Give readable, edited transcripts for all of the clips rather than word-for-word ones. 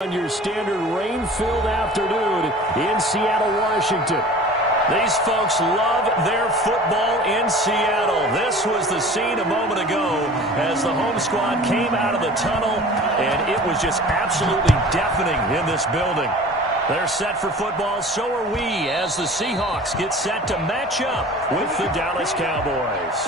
On your standard rain-filled afternoon in Seattle, Washington. These folks love their football in Seattle. This was the scene a moment ago as the home squad came out of the tunnel, and it was just absolutely deafening in this building. They're set for football, so are we, as the Seahawks get set to match up with the Dallas Cowboys.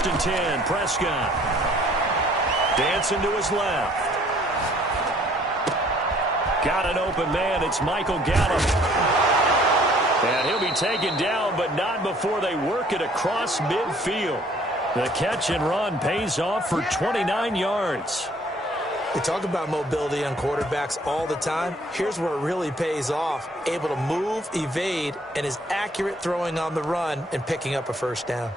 And 10, Prescott. Dancing to his left. Got an open man. It's Michael Gallup. And he'll be taken down, but not before they work it across midfield. The catch and run pays off for 29 yards. We talk about mobility on quarterbacks all the time. Here's where it really pays off. Able to move, evade, and is accurate throwing on the run and picking up a first down.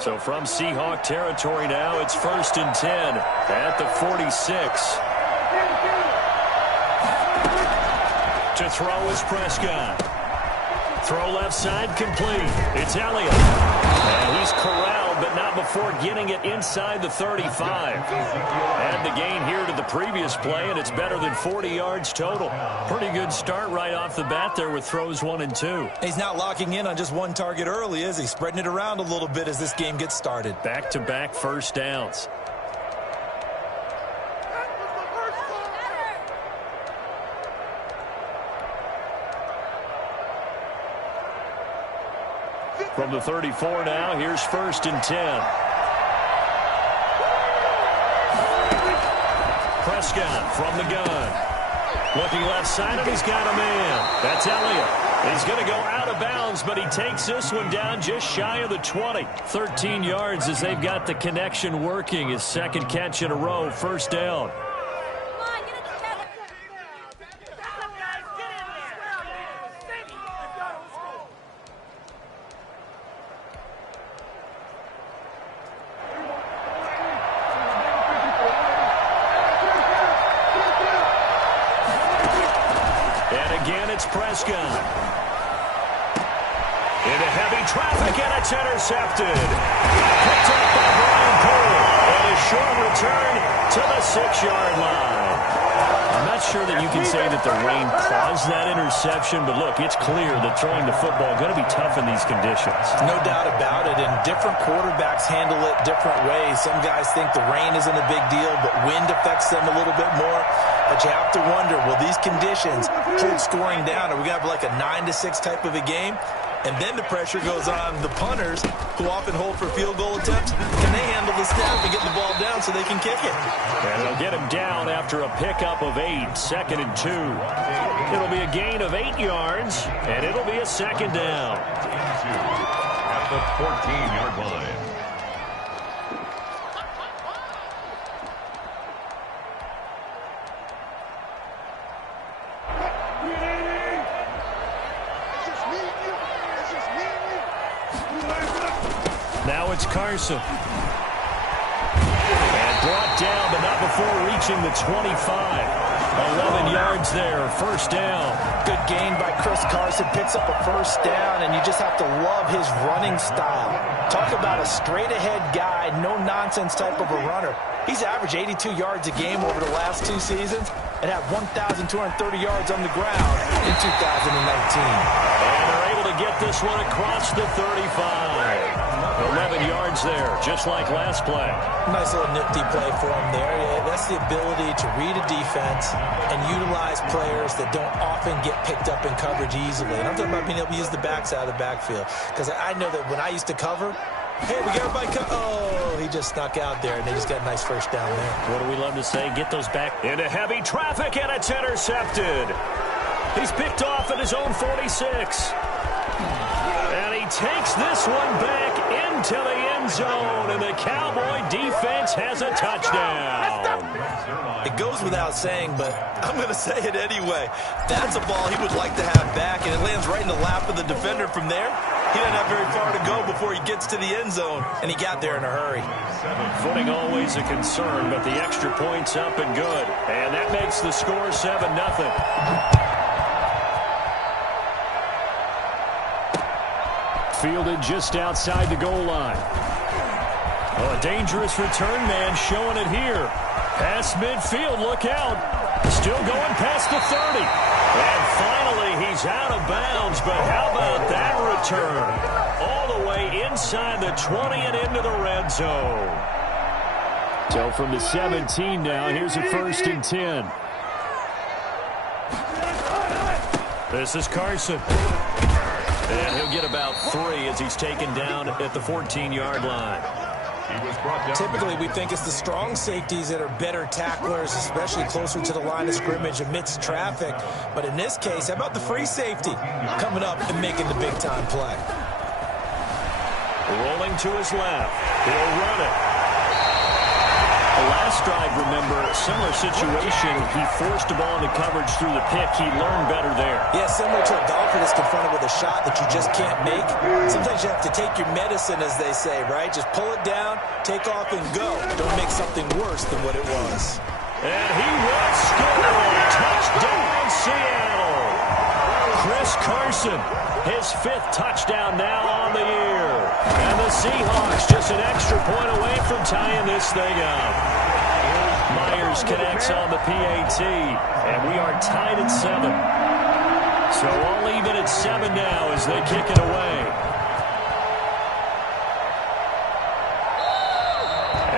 So from Seahawk territory now, it's 1st and 10 at the 46. To throw is Prescott. Throw left side complete. It's Elliott. And he's corralled, but not before getting it inside the 35. And the gain here to the previous play, and it's better than 40 yards total. Pretty good start right off the bat there with throws 1 and 2. He's not locking in on just one target early, is he? Spreading it around a little bit as this game gets started. Back-to-back first downs. From the 34 now, here's 1st and 10. Prescott from the gun. Looking left side, and he's got a man. That's Elliott. He's going to go out of bounds, but he takes this one down just shy of the 20. 13 yards as they've got the connection working. His second catch in a row, first down. Prescott. Into heavy traffic, and it's intercepted. Picked up by Brian Poole. And a short return to the 6-yard line. I'm not sure that you can say that the rain caused that interception, but look, it's clear that throwing the football is going to be tough in these conditions. No doubt about it, and different quarterbacks handle it different ways. Some guys think the rain isn't a big deal, but wind affects them a little bit more. But you have to wonder, will these conditions hold scoring down? Are we going to have like a 9-6 type of a game? And then the pressure goes on the punters, who often hold for field goal attempts. Can they handle the snap and get the ball down so they can kick it? And they'll get him down after a pickup of 8, 2nd and 2. It'll be a gain of 8 yards, and it'll be a second down. At the 14-yard line. Now it's Carson. And brought down, but not before reaching the 25. 11 yards there, first down. Good gain by Chris Carson, picks up a first down, and you just have to love his running style. Talk about a straight-ahead guy, no-nonsense type of a runner. He's averaged 82 yards a game over the last 2 seasons and had 1,230 yards on the ground in 2019. And they're able to get this one across the 35. 11 yards there, just like last play. Nice little nifty play for him there. Yeah, that's the ability to read a defense and utilize players that don't often get picked up in coverage easily. And I'm talking about being able to use the backside of the backfield. Because I know that when I used to cover, hey, we got everybody oh, he just snuck out there, and they just got a nice first down there. What do we love to say? Get those back into heavy traffic, and it's intercepted. He's picked off at his own 46. And he takes this one back into the end zone, and the Cowboy defense has a touchdown. It goes without saying, but I'm going to say it anyway. That's a ball he would like to have back, and it lands right in the lap of the defender from there. He doesn't have very far to go before he gets to the end zone, and he got there in a hurry. Footing always a concern, but the extra point's up and good. And that makes the score 7-0. Fielded just outside the goal line. Oh, a dangerous return man showing it here. Past midfield, look out. Still going past the 30. And finally, he's out of bounds. But how about that return? All the way inside the 20 and into the red zone. So from the 17 now, here's a 1st and 10. This is Carson. And he'll get about 3 as he's taken down at the 14-yard line. Typically, we think it's the strong safeties that are better tacklers, especially closer to the line of scrimmage amidst traffic. But in this case, how about the free safety coming up and making the big-time play? Rolling to his left. He'll run it. The last drive, remember, similar situation. He forced the ball into coverage through the pick. He learned better there. Yeah, similar to a golfer that's confronted with a shot that you just can't make. Sometimes you have to take your medicine, as they say, right? Just pull it down, take off, and go. Don't make something worse than what it was. And he will score. Touchdown, Seattle. Chris Carson, his 5th touchdown now on the year. And the Seahawks just an extra point away from tying this thing up. Myers connects on the PAT, and we are tied at 7. So all even at 7 now as they kick it away.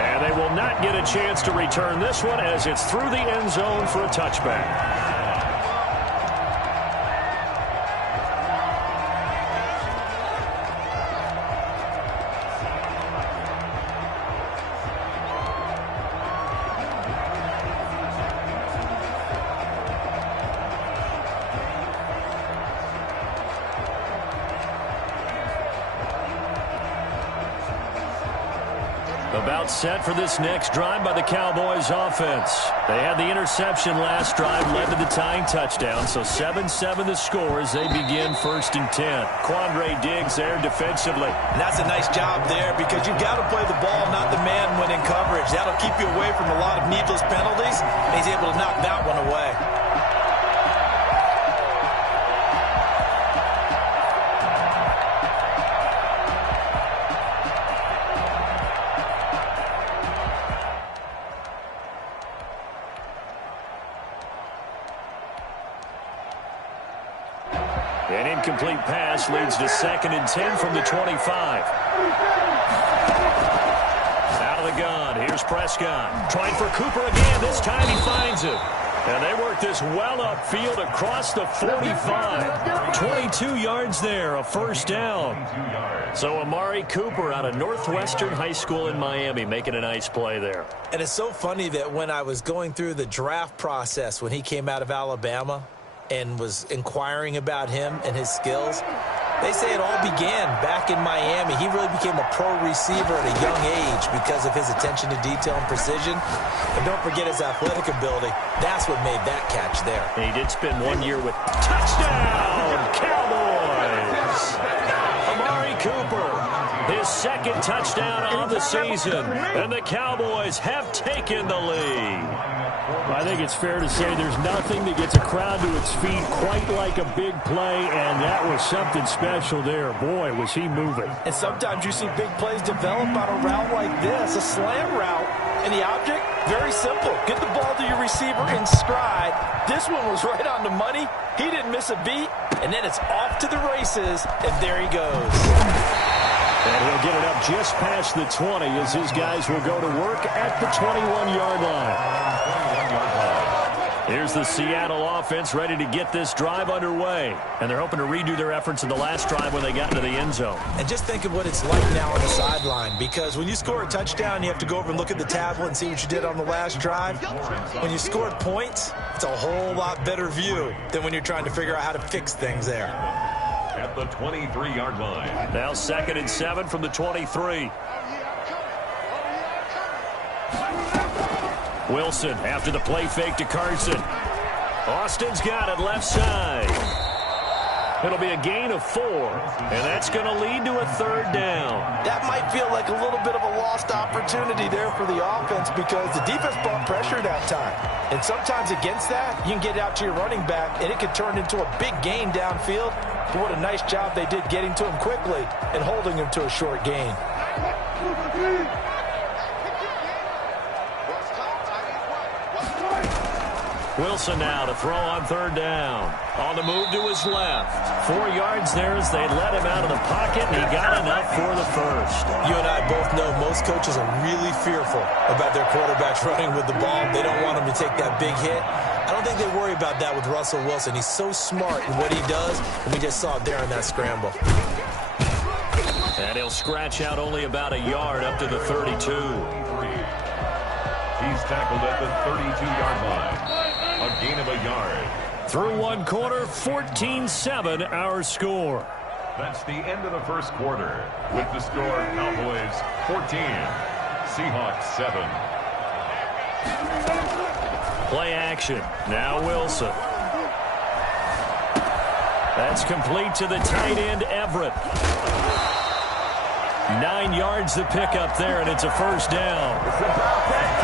And they will not get a chance to return this one as it's through the end zone for a touchback. About set for this next drive by the Cowboys offense. They had the interception last drive, led to the tying touchdown, so 7-7 the score as they begin 1st and 10. Quandre Diggs there defensively. And that's a nice job there because you've got to play the ball, not the man when in coverage. That'll keep you away from a lot of needless penalties, and he's able to knock that one away. An incomplete pass leads to 2nd and 10 from the 25. Out of the gun. Here's Prescott. Trying for Cooper again. This time he finds him. And they work this well upfield across the 45. 22 yards there, a 1st down. So Amari Cooper out of Northwestern High School in Miami making a nice play there. And it's so funny that when I was going through the draft process when he came out of Alabama and was inquiring about him and his skills, they say it all began back in Miami. He really became a pro receiver at a young age because of his attention to detail and precision. And don't forget his athletic ability. That's what made that catch there. And he did spend 1 year with touchdown Cowboys. Amari Cooper, his 2nd touchdown on the season. And the Cowboys have taken the lead. I think it's fair to say there's nothing that gets a crowd to its feet quite like a big play, and that was something special there. Boy, was he moving. And sometimes you see big plays develop on a route like this, a slam route, and the object, very simple. Get the ball to your receiver in stride. This one was right on the money. He didn't miss a beat, and then it's off to the races, and there he goes. And he'll get it up just past the 20 as his guys will go to work at the 21-yard line. Here's the Seattle offense ready to get this drive underway. And they're hoping to redo their efforts in the last drive when they got into the end zone. And just think of what it's like now on the sideline, because when you score a touchdown, you have to go over and look at the tablet and see what you did on the last drive. When you scored points, it's a whole lot better view than when you're trying to figure out how to fix things there. At the 23-yard line. Now 2nd and 7 from the 23. Wilson after the play fake to Carson. Austin's got it left side. It'll be a gain of 4, and that's going to lead to a 3rd down. That might feel like a little bit of a lost opportunity there for the offense because the defense brought pressure that time. And sometimes against that, you can get out to your running back, and it could turn into a big gain downfield. But what a nice job they did getting to him quickly and holding him to a short gain. Wilson now to throw on 3rd down. On the move to his left. 4 yards there as they let him out of the pocket, and he got enough for the first. You and I both know most coaches are really fearful about their quarterbacks running with the ball. They don't want him to take that big hit. I don't think they worry about that with Russell Wilson. He's so smart in what he does, and we just saw it there in that scramble. And he'll scratch out only about a yard up to the 32. He's tackled at the 32-yard line. A gain of a yard. Through one quarter, 14-7 our score. That's the end of the first quarter. With the score, Cowboys 14, Seahawks 7. Play action. Now Wilson. That's complete to the tight end, Everett. 9 yards to pick up there, and it's a 1st down.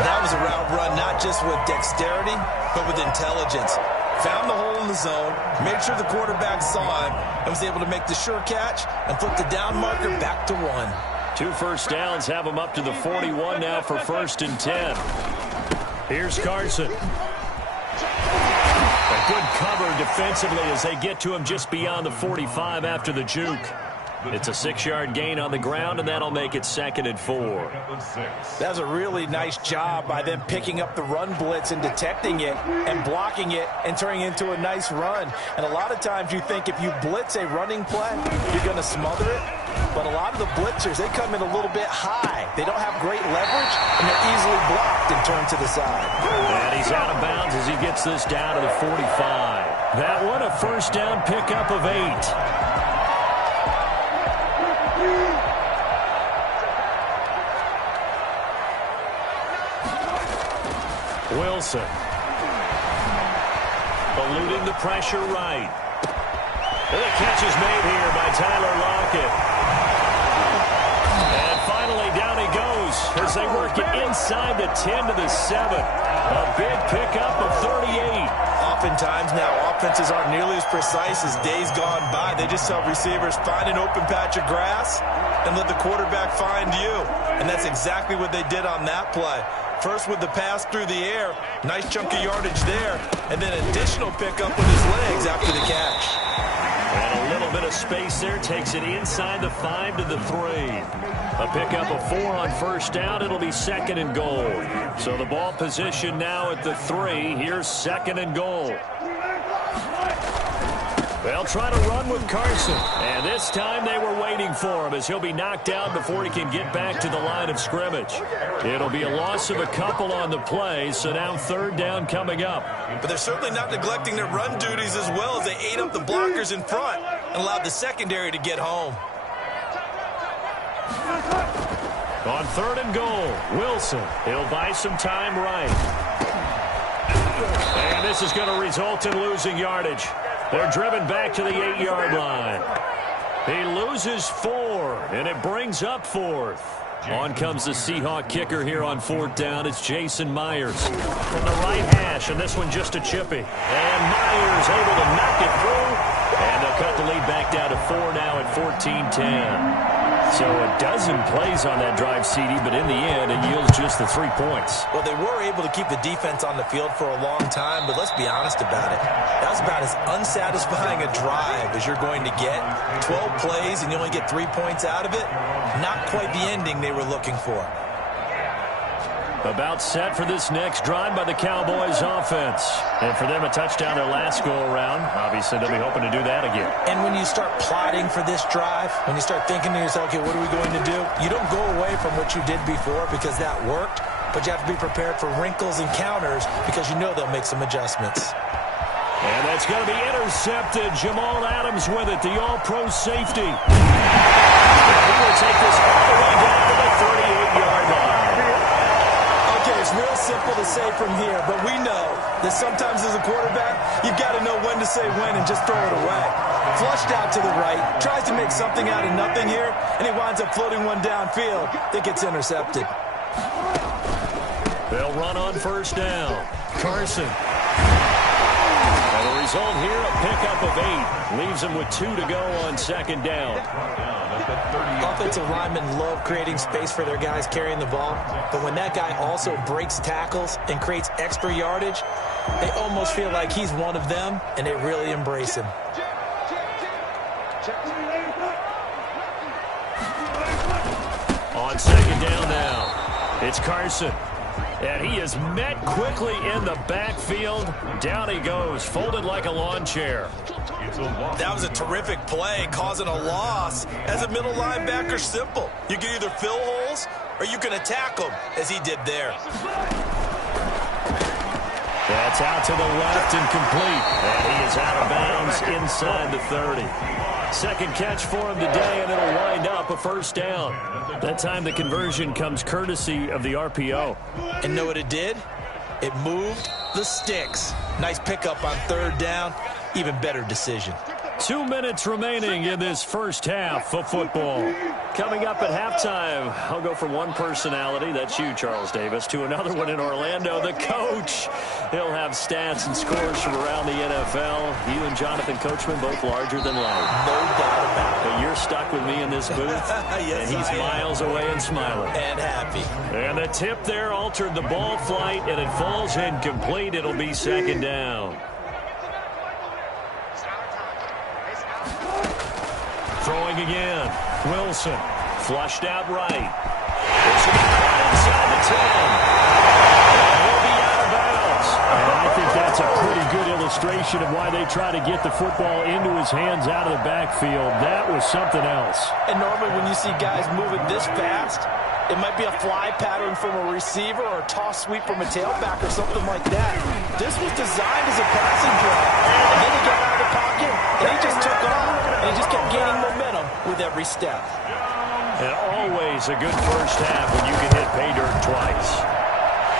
That was a route run not just with dexterity, but with intelligence. Found the hole in the zone, made sure the quarterback saw him, and was able to make the sure catch and flip the down marker back to 1. 2 first downs have him up to the 41 now for 1st and 10. Here's Carson. A good cover defensively as they get to him just beyond the 45 after the juke. It's a 6-yard gain on the ground, and that'll make it 2nd and 4. That was a really nice job by them picking up the run blitz and detecting it and blocking it and turning it into a nice run. And a lot of times you think if you blitz a running play, you're going to smother it. But a lot of the blitzers, they come in a little bit high. They don't have great leverage, and they're easily blocked and turned to the side. And he's out of bounds as he gets this down to the 45. That one a 1st down pickup of 8. Wilson. Eluding the pressure right. And the catch is made here by Tyler Lockett. And finally down he goes as they work it inside the 10 to the 7. A big pickup of 38. Oftentimes now, offenses aren't nearly as precise as days gone by. They just tell receivers, find an open patch of grass and let the quarterback find you. And that's exactly what they did on that play. First with the pass through the air, nice chunk of yardage there, and then additional pickup with his legs after the catch. And a little bit of space there takes it inside the 5 to the 3. A pickup of 4 on 1st down. It'll be 2nd and goal. So the ball position now at the 3. Here's 2nd and goal. They'll try to run with Carson. And this time they were waiting for him as he'll be knocked out before he can get back to the line of scrimmage. It'll be a loss of a couple on the play, so now 3rd down coming up. But they're certainly not neglecting their run duties as well as they ate up the blockers in front and allowed the secondary to get home. On 3rd and goal, Wilson. He'll buy some time right. And this is going to result in losing yardage. They're driven back to the 8-yard line. He loses 4, and it brings up 4th. On comes the Seahawk kicker here on 4th down. It's Jason Myers from the right hash, and this one just a chippy. And Myers able to knock it through, and they'll cut the lead back down to 4 now at 14-10. So a dozen plays on that drive, CD, but in the end, it yields just the 3 points. Well, they were able to keep the defense on the field for a long time, but let's be honest about it. That was about as unsatisfying a drive as you're going to get. 12 plays and you only get 3 points out of it. Not quite the ending they were looking for. About set for this next drive by the Cowboys offense. And for them, a touchdown their last go-around. Obviously, they'll be hoping to do that again. And when you start plotting for this drive, when you start thinking to yourself, okay, what are we going to do? You don't go away from what you did before because that worked, but you have to be prepared for wrinkles and counters because you know they'll make some adjustments. And that's going to be intercepted. Jamal Adams with it, the all-pro safety. He will take this all the way down to the 38-yard line. It's real simple to say from here, but we know that sometimes as a quarterback, you've got to know when to say when and just throw it away. Flushed out to the right, tries to make something out of nothing here, and he winds up floating one downfield that gets intercepted. They'll run on 1st down. Carson. And the result here, a pickup of 8. Leaves him with 2 to go on 2nd down. Offensive linemen love creating space for their guys carrying the ball, but when that guy also breaks tackles and creates extra yardage, they almost feel like he's one of them, and they really embrace him. On 2nd down now, it's Carson. And he is met quickly in the backfield. Down he goes, folded like a lawn chair. That was a terrific play, causing a loss. As a middle linebacker, simple. You can either fill holes or you can attack them, as he did there. That's out to the left and complete. And he is out of bounds inside the 30. Second catch for him today, and it'll wind up a 1st down. That time the conversion comes courtesy of the RPO. And know what it did? It moved the sticks. Nice pickup on 3rd down. Even better decision. 2 minutes remaining in this first half of football. Coming up at halftime, I'll go from one personality, that's you, Charles Davis, to another one in Orlando, the coach. He'll have stats and scores from around the NFL. You and Jonathan Coachman, both larger than life. No doubt about it. But you're stuck with me in this booth, yes, and he's miles away and smiling. And happy. And the tip there altered the ball flight, and it falls incomplete. It'll be 2nd down. Throwing again. Wilson. Flushed out right. This will be caught inside the 10. And he'll be out of bounds. And I think that's a pretty good illustration of why they try to get the football into his hands out of the backfield. That was something else. And normally when you see guys moving this fast, it might be a fly pattern from a receiver or a toss sweep from a tailback or something like that. This was designed as a passing play. And then he got out of the pocket, and he just took off. And he just kept gaining momentum with every step. And always a good first half when you can hit pay dirt twice.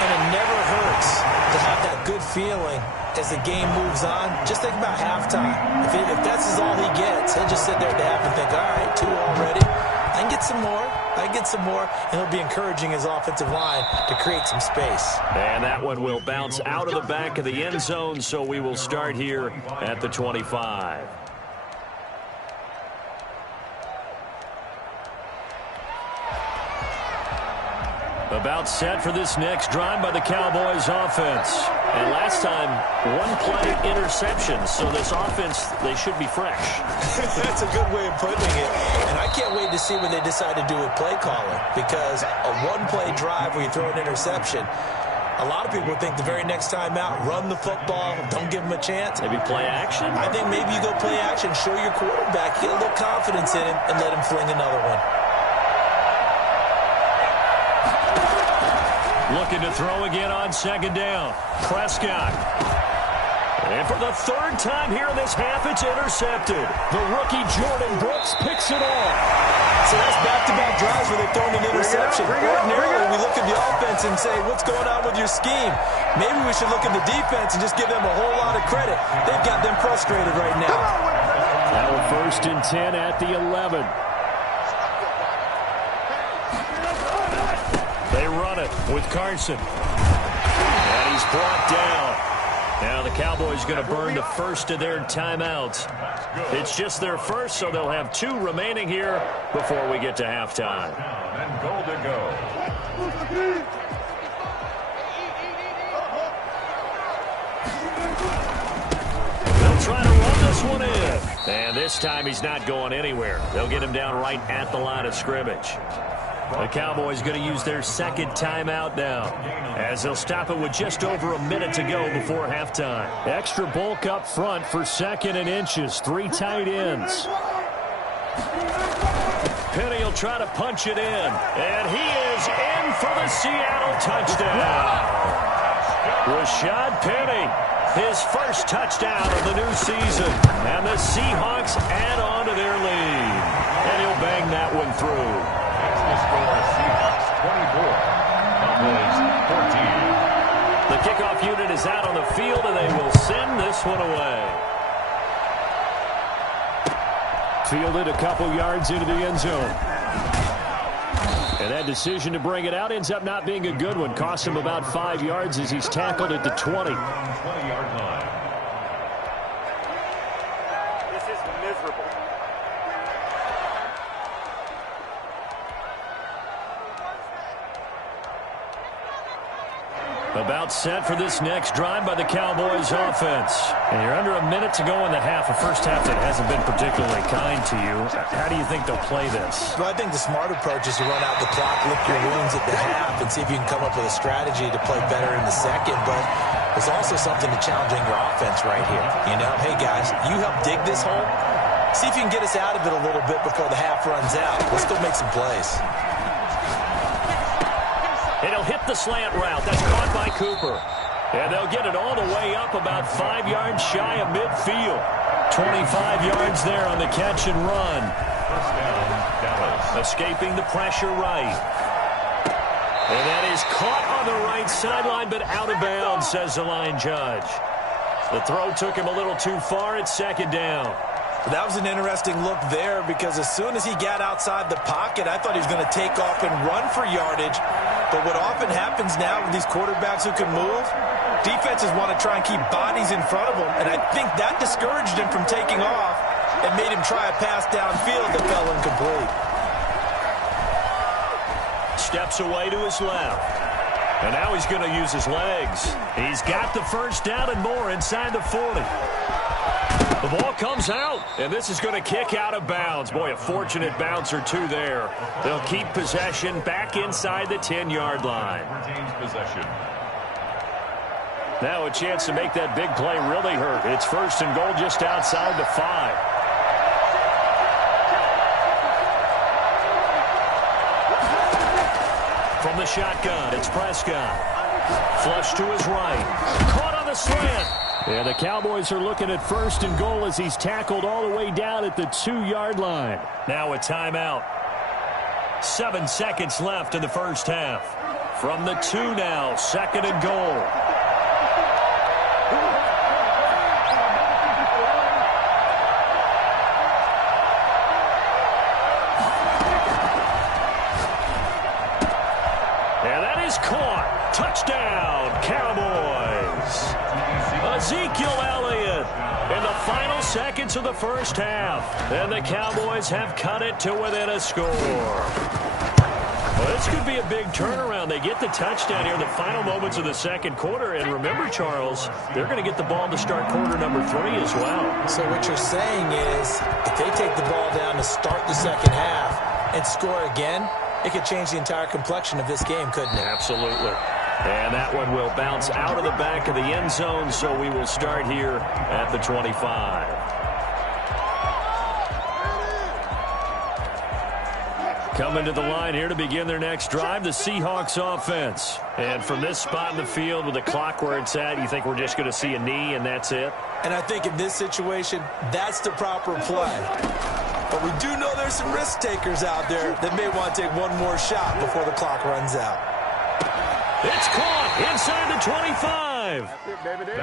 And it never hurts to have that good feeling as the game moves on. Just think about halftime. If that's all he gets, he'll just sit there at the half and think, all right, 2 already. I can get some more. And he'll be encouraging his offensive line to create some space. And that one will bounce out of the back of the end zone, so we will start here at the 25. About set for this next drive by the Cowboys offense. And last time, 1-play interception. So this offense, they should be fresh. That's a good way of putting it. And I can't wait to see when they decide to do a play calling. Because a 1-play drive where you throw an interception, a lot of people think the very next time out, run the football, don't give him a chance. Maybe play action? I think maybe you go play action, show your quarterback, get a little confidence in him, and let him fling another one. Looking to throw again on 2nd down. Prescott. And for the 3rd time here in this half, it's intercepted. The rookie Jordan Brooks picks it off. So that's back-to-back drives where they've thrown an interception. Ordinarily, we look at the offense and say, what's going on with your scheme? Maybe we should look at the defense and just give them a whole lot of credit. They've got them frustrated right now. Now 1st and 10 at the 11. split with Carson. And he's brought down. Now the Cowboys going to burn the first of their timeouts. It's just their first, so they'll have 2 remaining here before we get to halftime. And goal to go. They'll try to run this one in. And this time he's not going anywhere. They'll get him down right at the line of scrimmage. The Cowboys going to use their second timeout now, as they'll stop it with just over a minute to go before halftime. Extra bulk up front for 2nd and inches. 3 tight ends. Penny will try to punch it in, and he is in for the Seattle touchdown. Rashad Penny, his first touchdown of the new season, and the Seahawks add on to their lead. And he'll bang that one through. The score, Seahawks 24, Cowboys 14. The kickoff unit is out on the field, and they will send this one away. Fielded a couple yards into the end zone. And that decision to bring it out ends up not being a good one. Cost him about 5 yards as he's tackled at the 20. 20-yard line. This is miserable. About set for this next drive by the Cowboys offense. And you're under a minute to go in the half, a first half that hasn't been particularly kind to you. How do you think they'll play this? Well, I think the smart approach is to run out the clock, lick your wounds at the half, and see if you can come up with a strategy to play better in the second. But there's also something to challenging your offense right here. You know, hey, guys, you help dig this hole. See if you can get us out of it a little bit before the half runs out. Let's go make some plays. And he'll hit the slant route. That's caught by Cooper. And they'll get it all the way up about 5 yards shy of midfield. 25 yards there on the catch and run. First down, Dallas. Escaping the pressure right. And that is caught on the right sideline, but out of bounds, says the line judge. The throw took him a little too far. It's 2nd down. That was an interesting look there, because as soon as he got outside the pocket, I thought he was going to take off and run for yardage. But what often happens now with these quarterbacks who can move, defenses want to try and keep bodies in front of them, and I think that discouraged him from taking off and made him try a pass downfield that fell incomplete. Steps away to his left. And now he's going to use his legs. He's got the first down and more inside the 40. The ball comes out, and this is going to kick out of bounds. Boy, a fortunate bounce or two there. They'll keep possession back inside the 10-yard line. Retains possession. Now a chance to make that big play really hurt. It's 1st and goal just outside the 5. From the shotgun, it's Prescott. Flush to his right. Caught on the slant. And the Cowboys are looking at 1st and goal as he's tackled all the way down at the 2-yard line. Now a timeout. 7 seconds left in the first half. From the 2 now, 2nd and goal. And that is caught. Touchdown, Cowboys. Ezekiel Elliott in the final seconds of the first half. And the Cowboys have cut it to within a score. Well, this could be a big turnaround. They get the touchdown here in the final moments of the second quarter. And remember, Charles, they're going to get the ball to start quarter number 3 as well. So what you're saying is, if they take the ball down to start the second half and score again, it could change the entire complexion of this game, couldn't it? Absolutely. And that one will bounce out of the back of the end zone, so we will start here at the 25. Coming to the line here to begin their next drive, the Seahawks offense. And from this spot in the field with the clock where it's at, you think we're just going to see a knee and that's it? And I think in this situation, that's the proper play. But we do know there's some risk takers out there that may want to take one more shot before the clock runs out. It's caught inside the 25.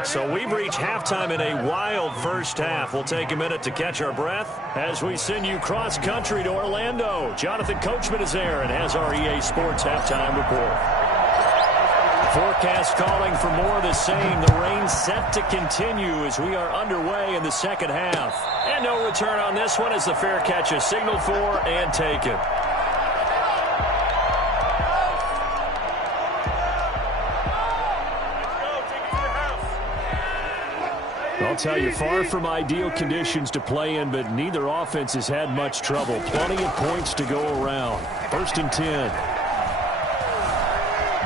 So we've reached halftime in a wild first half. We'll take a minute to catch our breath as we send you cross-country to Orlando. Jonathan Coachman is there and has our EA Sports halftime report. Forecast calling for more of the same. The rain set to continue as we are underway in the second half. And no return on this one as the fair catch is signaled for and taken. I'll tell you, far from ideal conditions to play in, but neither offense has had much trouble. Plenty of points to go around. 1st and 10.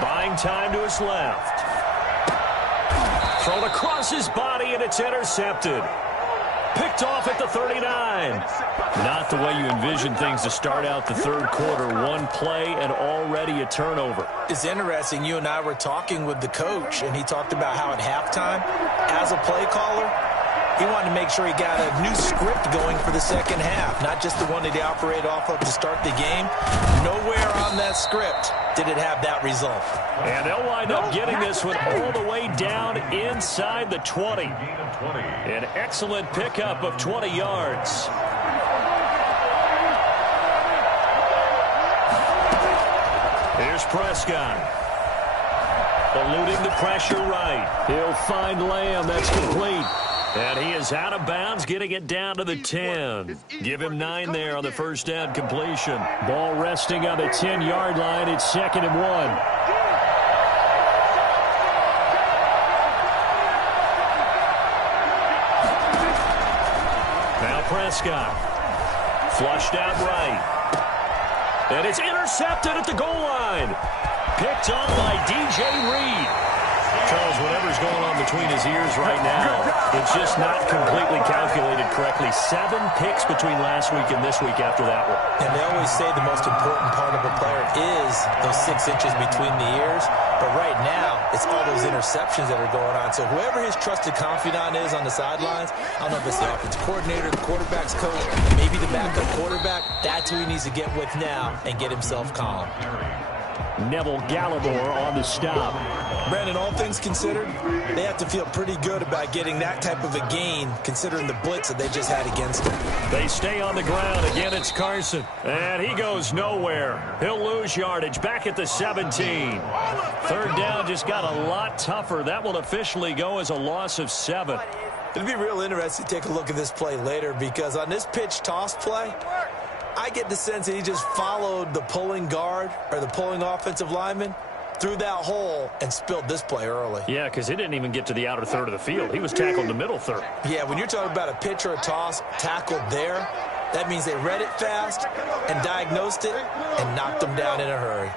Buying time to his left. Thrown across his body, and it's intercepted. Picked off at the 39. Not the way you envision things to start out the third quarter. One play and already a turnover. It's interesting. You and I were talking with the coach, and he talked about how at halftime, as a play caller, he wanted to make sure he got a new script going for the second half, not just the one that he operated off of to start the game. Nowhere on that script did it have that result. And they'll wind up getting this one all the way down inside the 20. An excellent pickup of 20 yards. Here's Prescott. Eluding the pressure right. He'll find Lamb. That's complete. And he is out of bounds, getting it down to the 10. Give him 9 there on the first down completion. Ball resting on the 10-yard line. It's 2nd and 1. Now Prescott. Flushed out right. And it's intercepted at the goal line. Picked up by DJ Reed. Charles, whatever's going on between his ears right now, it's just not completely calculated correctly. 7 picks between last week and this week after that one. And they always say the most important part of a player is those 6 inches between the ears. But right now, it's all those interceptions that are going on. So whoever his trusted confidant is on the sidelines, I don't know if it's the offensive coordinator, the quarterback's coach, maybe the backup quarterback, that's who he needs to get with now and get himself calm. Neville Gallimore on the stop. Brandon, all things considered, they have to feel pretty good about getting that type of a gain, considering the blitz that they just had against them. They stay on the ground. Again, it's Carson. And he goes nowhere. He'll lose yardage back at the 17. 3rd down just got a lot tougher. That will officially go as a loss of 7. It'll be real interesting to take a look at this play later, because on this pitch toss play, I get the sense that he just followed the pulling guard or the pulling offensive lineman through that hole and spilled this play early. Yeah, because he didn't even get to the outer third of the field. He was tackled in the middle third. Yeah, when you're talking about a pitch or a toss tackled there, that means they read it fast and diagnosed it and knocked them down in a hurry.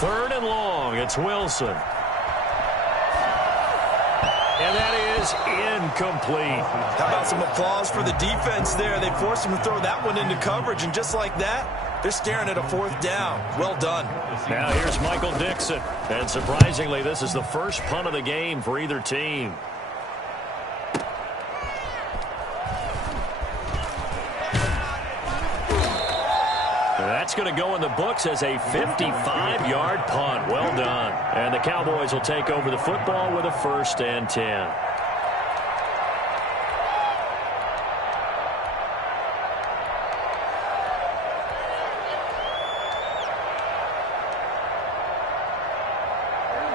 3rd and long. It's Wilson. And that is incomplete. How about some applause for the defense there? They forced him to throw that one into coverage, and just like that, they're staring at a 4th down. Well done. Now here's Michael Dixon. And surprisingly, this is the first punt of the game for either team. That's going to go in the books as a 55-yard punt. Well done. And the Cowboys will take over the football with a 1st and 10.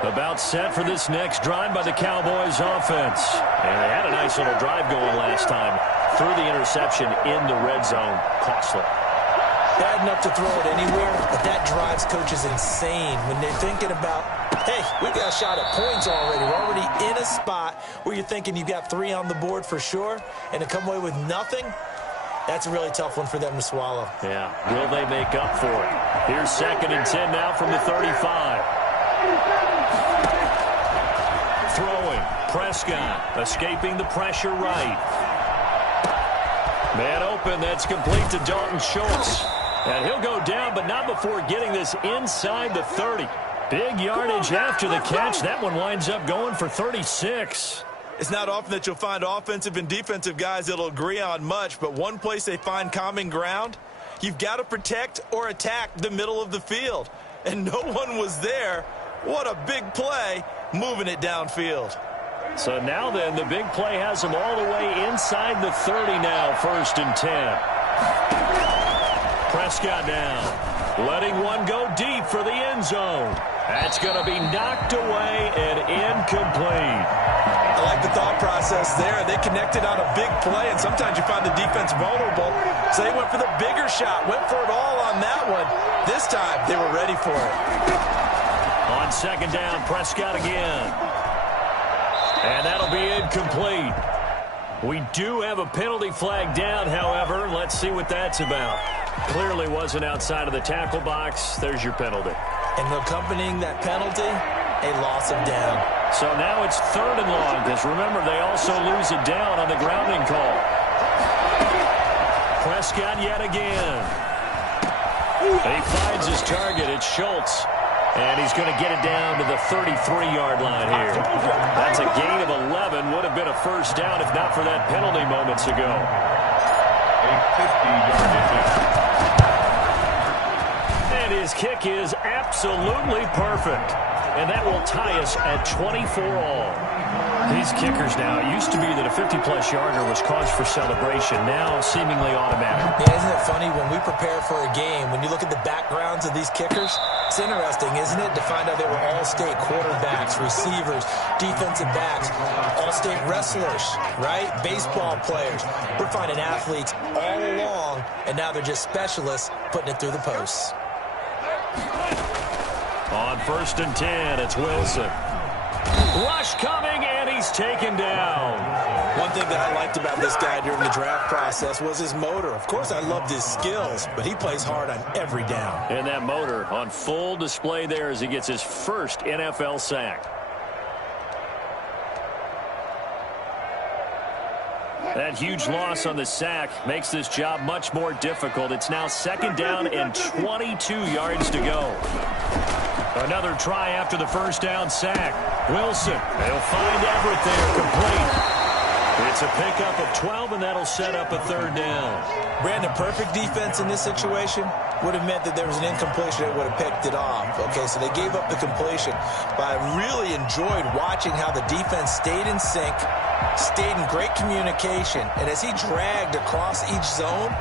About set for this next drive by the Cowboys offense. And they had a nice little drive going last time. Threw the interception in the red zone. Costly. Bad enough to throw it anywhere, but that drives coaches insane when they're thinking about, hey, we got a shot at points already. We're already in a spot where you're thinking you've got 3 on the board for sure, and to come away with nothing, that's a really tough one for them to swallow. Yeah, will they make up for it? Here's 2nd and 10 now from the 35. Throwing, Prescott escaping the pressure right. Man open, that's complete to Dalton Schultz. And he'll go down, but not before getting this inside the 30. Big yardage after the catch. That one winds up going for 36. It's not often that you'll find offensive and defensive guys that'll agree on much, but one place they find common ground, you've got to protect or attack the middle of the field. And no one was there. What a big play, moving it downfield. So now then, the big play has them all the way inside the 30 now, 1st and 10. Prescott now, letting one go deep for the end zone. That's going to be knocked away and incomplete. I like the thought process there. They connected on a big play, and sometimes you find the defense vulnerable. So they went for the bigger shot, went for it all on that one. This time, they were ready for it. On second down, Prescott again. And that'll be incomplete. We do have a penalty flag down, however. Let's see what that's about. Clearly wasn't outside of the tackle box. There's your penalty. And accompanying that penalty, a loss of down. So now it's 3rd and long, because remember, they also lose it down on the grounding call. Prescott yet again. He finds his target. It's Schultz. And he's going to get it down to the 33-yard line here. That's a gain of 11. Would have been a first down if not for that penalty moments ago. A 50-yard kick. And his kick is absolutely perfect. And that will tie us at 24 all. These kickers now, it used to be that a 50-plus yarder was cause for celebration. Now seemingly automatic. Yeah, isn't it funny when we prepare for a game, when you look at the backgrounds of these kickers, it's interesting, isn't it, to find out they were all-state quarterbacks, receivers, defensive backs, all-state wrestlers, right? Baseball players. We're finding athletes all along, and now they're just specialists putting it through the posts. On 1st and 10, it's Wilson. Rush coming, and he's taken down. One thing that I liked about this guy during the draft process was his motor. Of course, I loved his skills, but he plays hard on every down. And that motor on full display there as he gets his first NFL sack. That huge loss on the sack makes this job much more difficult. It's now 2nd down and 22 yards to go. Another try after the first down sack. Wilson, they'll find Everett there, complete. It's a pickup of 12, and that'll set up a 3rd down. Brandon, perfect defense in this situation would have meant that there was an incompletion that would have picked it off. Okay, so they gave up the completion. But I really enjoyed watching how the defense stayed in sync, stayed in great communication. And as he dragged across each zone,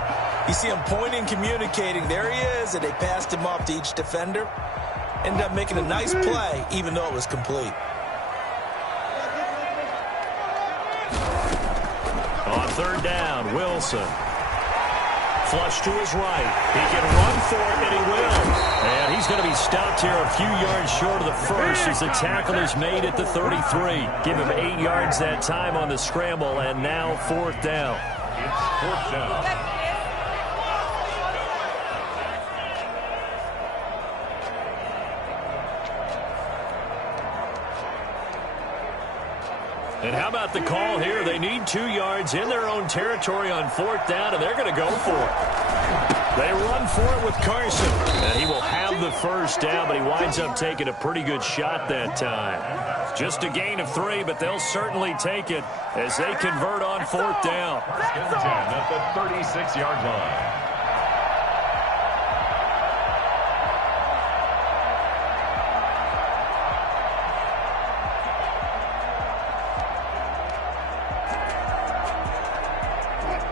you see him pointing, communicating. There he is, and they passed him off to each defender. Ended up making a nice play, even though it was complete. On 3rd down, Wilson. Flush to his right. He can run for it, and he will. And he's going to be stopped here a few yards short of the first as the tackle is made at the 33. Give him 8 yards that time on the scramble, and now 4th down. It's 4th down. And how about the call here? They need 2 yards in their own territory on 4th down, and they're going to go for it. They run for it with Carson. And he will have the first down, but he winds up taking a pretty good shot that time. Just a gain of 3, but they'll certainly take it as they convert on 4th down. 10 at the 36-yard line.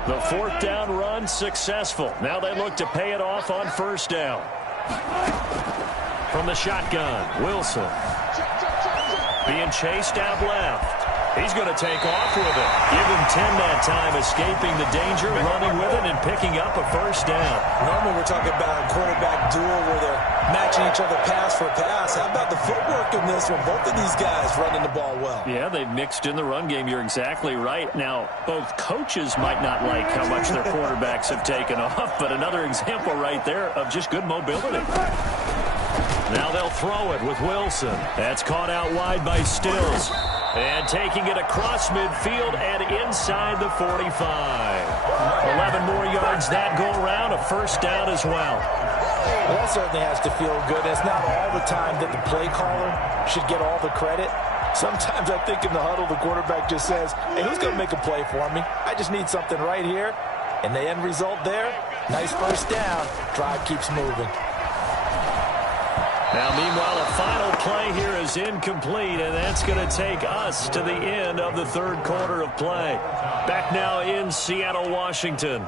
The 4th down run successful. Now they look to pay it off on 1st down. From the shotgun, Wilson. Being chased out left. He's going to take off with it. Give him 10 that time, escaping the danger, running with it, and picking up a 1st down. Normally we're talking about a quarterback duel where they're matching each other pass for pass. How about the footwork in this one? Both of these guys running the ball well. Yeah, they've mixed in the run game. You're exactly right. Now, both coaches might not like how much their quarterbacks have taken off, but another example right there of just good mobility. Now they'll throw it with Wilson. That's caught out wide by Stills. And taking it across midfield and inside the 45. 11 more yards that go around, a 1st down as well. Well, that certainly has to feel good. It's not all the time that the play caller should get all the credit. Sometimes I think in the huddle, the quarterback just says, hey, who's going to make a play for me? I just need something right here. And the end result there, nice 1st down. Drive keeps moving. Now, meanwhile, a final play here is incomplete, and that's going to take us to the end of the 3rd quarter of play. Back now in Seattle, Washington.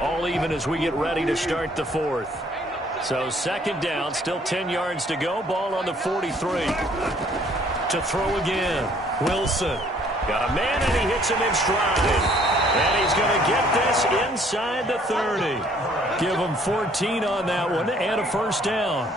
All even as we get ready to start the 4th. So second down, still 10 yards to go. Ball on the 43. To throw again. Wilson. Got a man, and he hits him in stride. And he's going to get this inside the 30. Give him 14 on that one and a first down.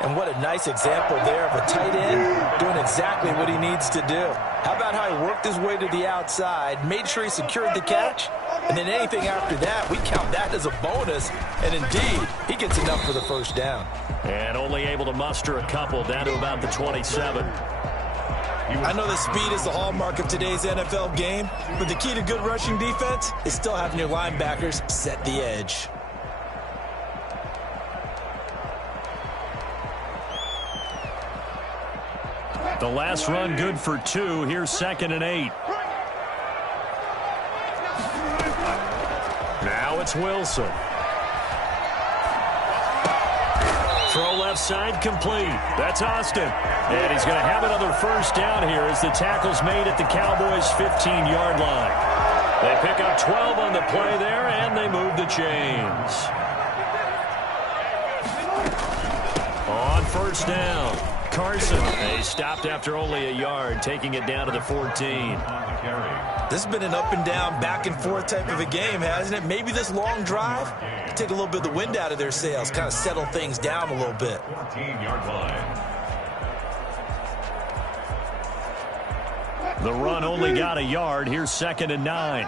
And what a nice example there of a tight end doing exactly what he needs to do. How about how he worked his way to the outside, made sure he secured the catch, and then anything after that, we count that as a bonus. And indeed, he gets enough for the first down. And only able to muster a couple down to about the 27. I know that speed is the hallmark of today's NFL game, but the key to good rushing defense is still having your linebackers set the edge. The last run good for 2. Here's 2nd and 8. Now it's Wilson. Throw left side complete. That's Austin. And he's going to have another first down here as the tackle's made at the Cowboys' 15-yard line. They pick up 12 on the play there, and they move the chains. On first down, Carson. He stopped after only a yard, taking it down to the 14. This has been an up and down, back and forth type of a game, hasn't it? Maybe this long drive take a little bit of the wind out of their sails, kind of settle things down a little bit. 14-yard line. The run only got a yard. Here's 2nd and 9.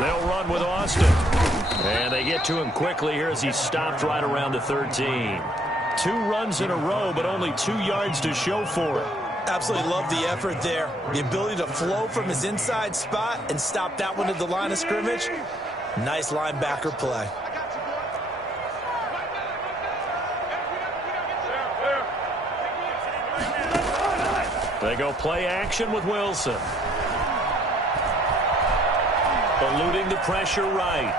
They'll run with Austin. And they get to him quickly here as he stopped right around the 13. 2 runs in a row, but only 2 yards to show for it. Absolutely love the effort there. The ability to flow from his inside spot and stop that one at the line of scrimmage. Nice linebacker play. They go play action with Wilson. Eluding the pressure right.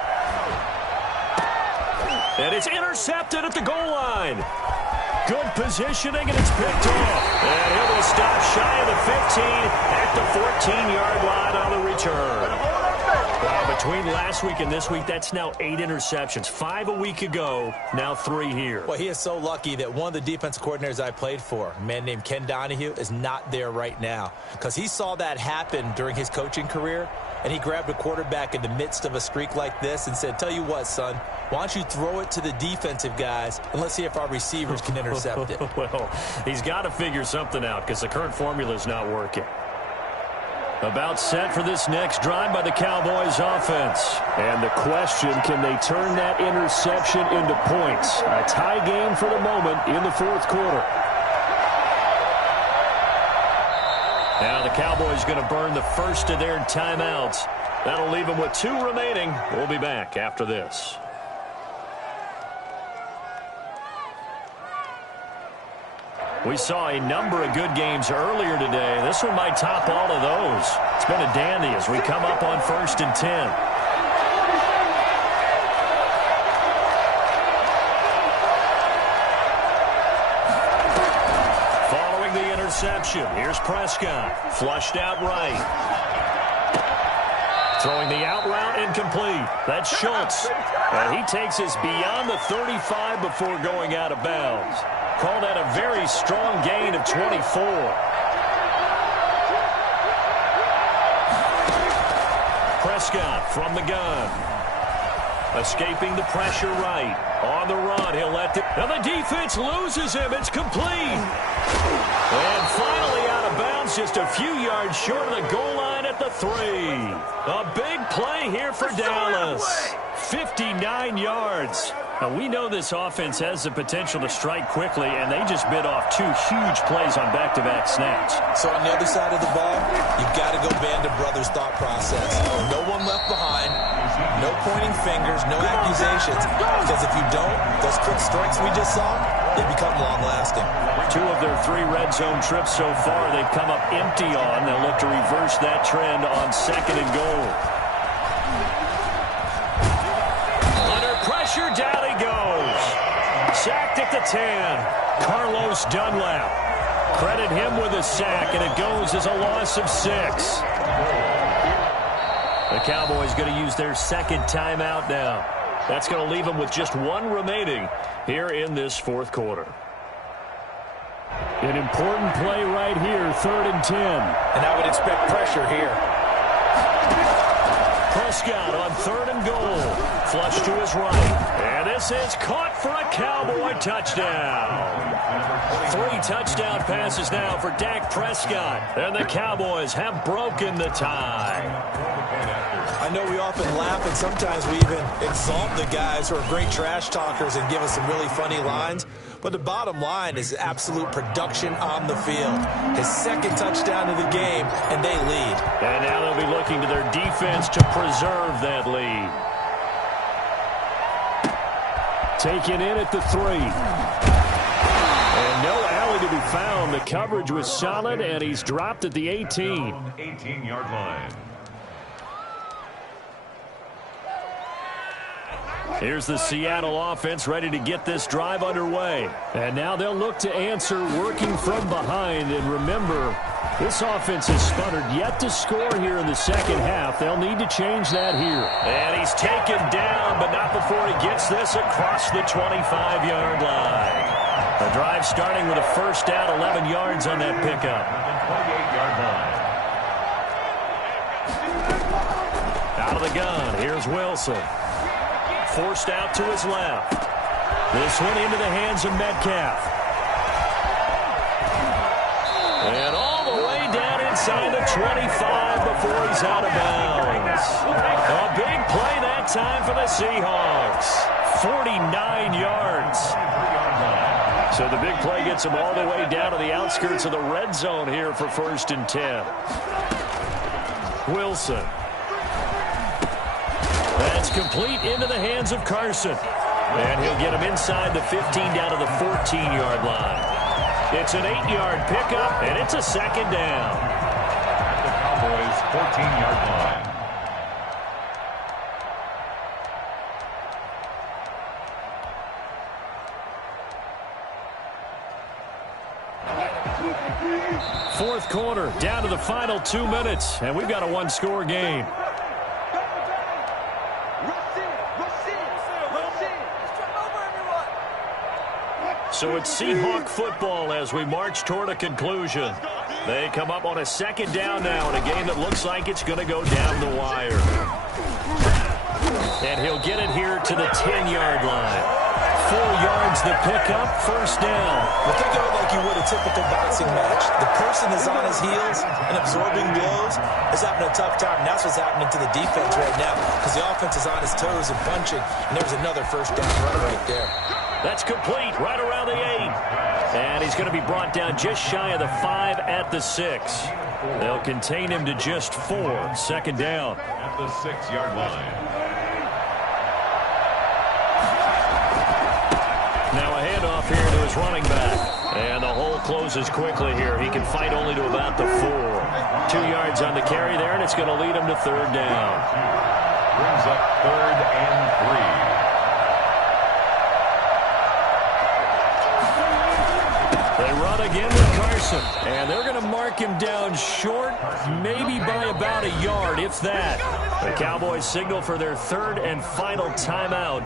And it's intercepted at the goal line. Good positioning, and it's picked off. And he'll be stopped shy of the 15 at the 14-yard line on the return. Between last week and this week, that's now 8 interceptions. 5 a week ago, now 3 here. Well, he is so lucky that one of the defense coordinators I played for, a man named Ken Donahue, is not there right now. Because he saw that happen during his coaching career, and he grabbed a quarterback in the midst of a streak like this and said, tell you what, son, why don't you throw it to the defensive guys, and let's see if our receivers can intercept it. Well, he's got to figure something out because the current formula is not working. About set for this next drive by the Cowboys offense. And the question, can they turn that interception into points? A tie game for the moment in the 4th quarter. Now the Cowboys going to burn the first of their timeouts. That'll leave them with 2 remaining. We'll be back after this. We saw a number of good games earlier today. This one might top all of those. It's been a dandy as we come up on 1st and 10. Following the interception, here's Prescott. Flushed out right. Throwing the out route incomplete. That's Schultz. And he takes us beyond the 35 before going out of bounds. Call that a very strong gain of 24. Prescott from the gun. Escaping the pressure right. On the run, he'll let the... Now the defense loses him. It's complete. And finally out of bounds, just a few yards short of the goal line at the 3. A big play here for Dallas. 59 yards. Now, we know this offense has the potential to strike quickly, and they just bit off 2 huge plays on back-to-back snaps. So on the other side of the ball, you've got to go Band of Brothers thought process. No one left behind, no pointing fingers, no accusations. Because if you don't, those quick strikes we just saw, they become long-lasting. 2 of their 3 red zone trips so far, they've come up empty on. They'll look to reverse that trend on 2nd and goal. Pressure, down he goes. Sacked at the 10. Carlos Dunlap. Credit him with a sack, and it goes as a loss of 6. The Cowboys going to use their second timeout now. That's going to leave them with just one remaining here in this fourth quarter. An important play right here, 3rd and 10. And I would expect pressure here. Prescott on 3rd and goal. Flush to his right. And this is caught for a Cowboy touchdown. 3 touchdown passes now for Dak Prescott. And the Cowboys have broken the tie. I know we often laugh and sometimes we even exalt the guys who are great trash talkers and give us some really funny lines. But the bottom line is absolute production on the field. His second touchdown of the game, and they lead. And now they'll be looking to their defense to preserve that lead. Taken in at the 3. And no alley to be found. The coverage was solid, and he's dropped at the 18. 18-yard line. Here's the Seattle offense ready to get this drive underway. And now they'll look to answer working from behind. And remember, this offense has sputtered yet to score here in the second half. They'll need to change that here. And he's taken down, but not before he gets this across the 25-yard line. The drive starting with a first down, 11 yards on that pickup. 28-yard line. Out of the gun, here's Wilson. Forced out to his left. This one into the hands of Metcalf. And all the way down inside the 25 before he's out of bounds. A big play that time for the Seahawks. 49 yards. So the big play gets him all the way down to the outskirts of the red zone here for 1st and 10. Wilson. That's complete into the hands of Carson. And he'll get him inside the 15 down to the 14-yard line. It's an 8-yard pickup, and it's a second down. At the Cowboys' 14-yard line. Fourth quarter, down to the final 2 minutes, and we've got a one-score game. So it's Seahawk football as we march toward a conclusion. They come up on a second down now in a game that looks like it's going to go down the wire. And he'll get it here to the 10-yard line. 4 yards the pickup, first down. Well, think of it like you would a typical boxing match. The person is on his heels and absorbing blows is having a tough time. And that's what's happening to the defense right now because the offense is on his toes and punching. And there's another first down run right there. That's complete, right around the 8. And he's going to be brought down just shy of the 5 at the 6. They'll contain him to just 4. Second down. At the 6-yard line. Now a handoff here to his running back. And the hole closes quickly here. He can fight only to about the 4. 2 yards on the carry there, and it's going to lead him to third down. Brings up 3rd and 3. They run again with Carson, and they're going to mark him down short, maybe by about a yard, if that. The Cowboys signal for their 3rd and final timeout.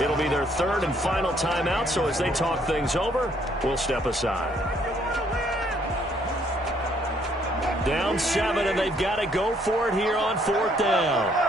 It'll be their 3rd and final timeout, so as they talk things over, we'll step aside. Down 7, and they've got to go for it here on 4th down.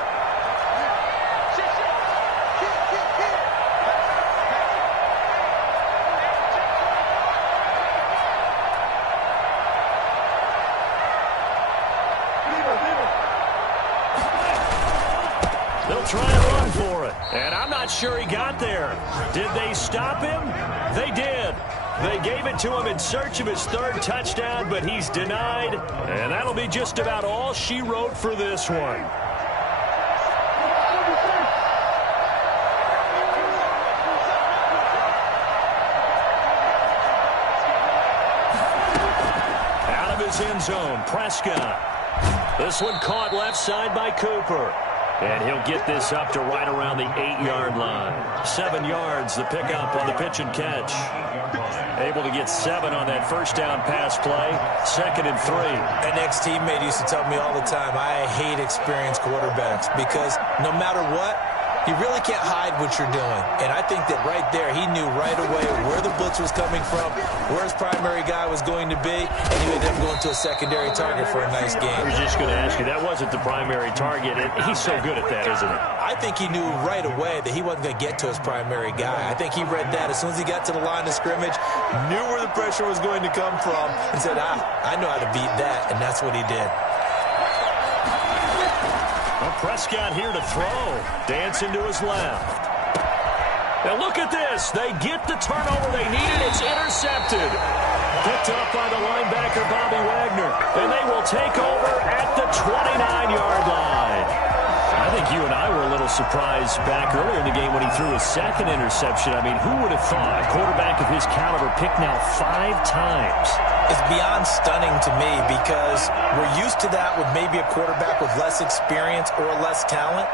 They'll try and run for it. And I'm not sure he got there. Did they stop him? They did. They gave it to him in search of his 3rd touchdown, but he's denied. And that'll be just about all she wrote for this one. Out of his end zone, Prescott. This one caught left side by Cooper. And he'll get this up to right around the 8-yard line. 7 yards, the pickup on the pitch and catch. Able to get 7 on that first down pass play. 2nd and 3. An ex-teammate used to tell me all the time, I hate experienced quarterbacks because no matter what, you really can't hide what you're doing. And I think that right there, he knew right away where the blitz was coming from, where his primary guy was going to be, and he would then go into a secondary target for a nice game. I was just going to ask you, that wasn't the primary target. He's so good at that, isn't he? I think he knew right away that he wasn't going to get to his primary guy. I think he read that as soon as he got to the line of scrimmage, knew where the pressure was going to come from, and said, I know how to beat that, and that's what he did. Well, Prescott here to throw. Dancing to his left. Now look at this. They get the turnover they needed. It's intercepted. Picked up by the linebacker, Bobby Wagner. And they will take over at the 29-yard line. I think you and I were a little surprised back earlier in the game when he threw his 2nd interception. I mean, who would have thought a quarterback of his caliber picked now 5 times? It's beyond stunning to me because we're used to that with maybe a quarterback with less experience or less talent.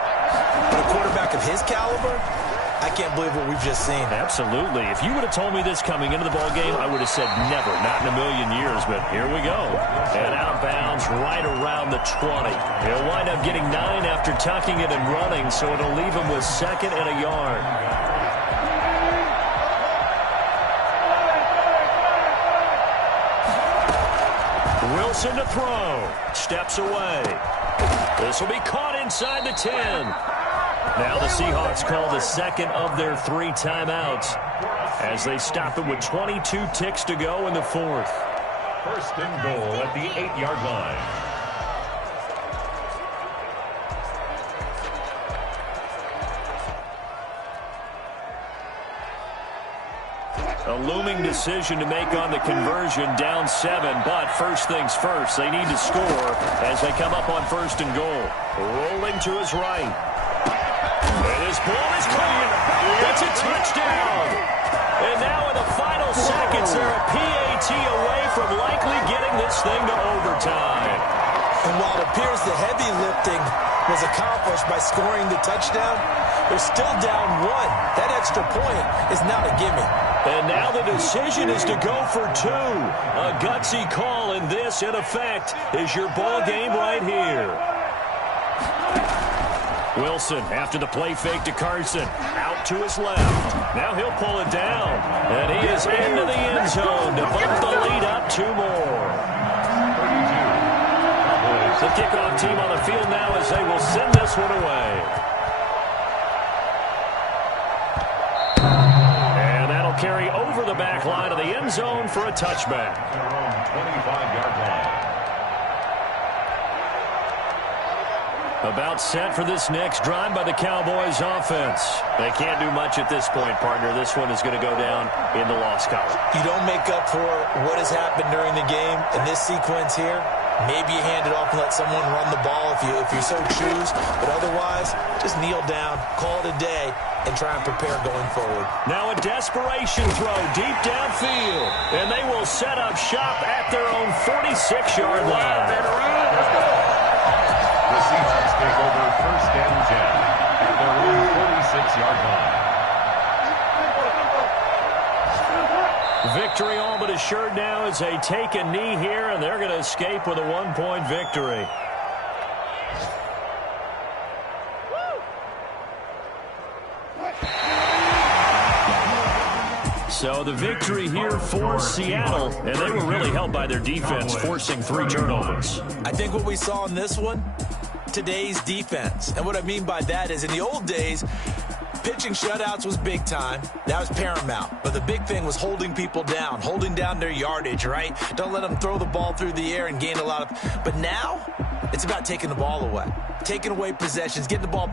But a quarterback of his caliber, I can't believe what we've just seen. Absolutely. If you would have told me this coming into the ballgame, I would have said never, not in a million years. But here we go. And out of bounds right around the 20. He'll wind up getting 9 after tucking it and running, so it'll leave him with 2nd and a yard. Wilson to throw. Steps away. This will be caught inside the 10. Now the Seahawks call the 2nd of their 3 timeouts as they stop it with 22 ticks to go in the 4th. 1st and goal at the 8-yard line. A looming decision to make on the conversion, down 7, but first things first, they need to score as they come up on 1st and goal. Rolling to his right. And his ball is clear. That's a touchdown. And now in the final seconds, they're a PAT away from likely getting this thing to overtime. And while it appears the heavy lifting was accomplished by scoring the touchdown, they're still down 1. That extra point is not a gimme. And now the decision is to go for 2. A gutsy call, and this, in effect, is your ball game right here. Wilson, after the play fake to Carson, out to his left. Now he'll pull it down, and he is into the end zone to bump the lead up 2 more. 32. The kickoff team on the field now as they will send this one away. Carry over the back line of the end zone for a touchback. 25-yard line. About set for this next drive by the Cowboys offense. They can't do much at this point, partner. This one is going to go down in the loss column. You don't make up for what has happened during the game in this sequence here. Maybe you hand it off and let someone run the ball if you so choose. But otherwise, just kneel down, call it a day, and try and prepare going forward. Now a desperation throw deep downfield. And they will set up shop at their own 46-yard line. The Seahawks take over 1st and 10 at their own 46-yard line. Victory all but assured now as they take a knee here, and they're going to escape with a 1-point victory. So the victory here for Seattle, and they were really helped by their defense, forcing 3 turnovers. I think what we saw in this one, today's defense. And what I mean by that is in the old days, pitching shutouts was big time. That was paramount. But the big thing was holding people down, holding down their yardage, right? Don't let them throw the ball through the air and gain a lot of... But now, it's about taking the ball away. Taking away possessions, getting the ball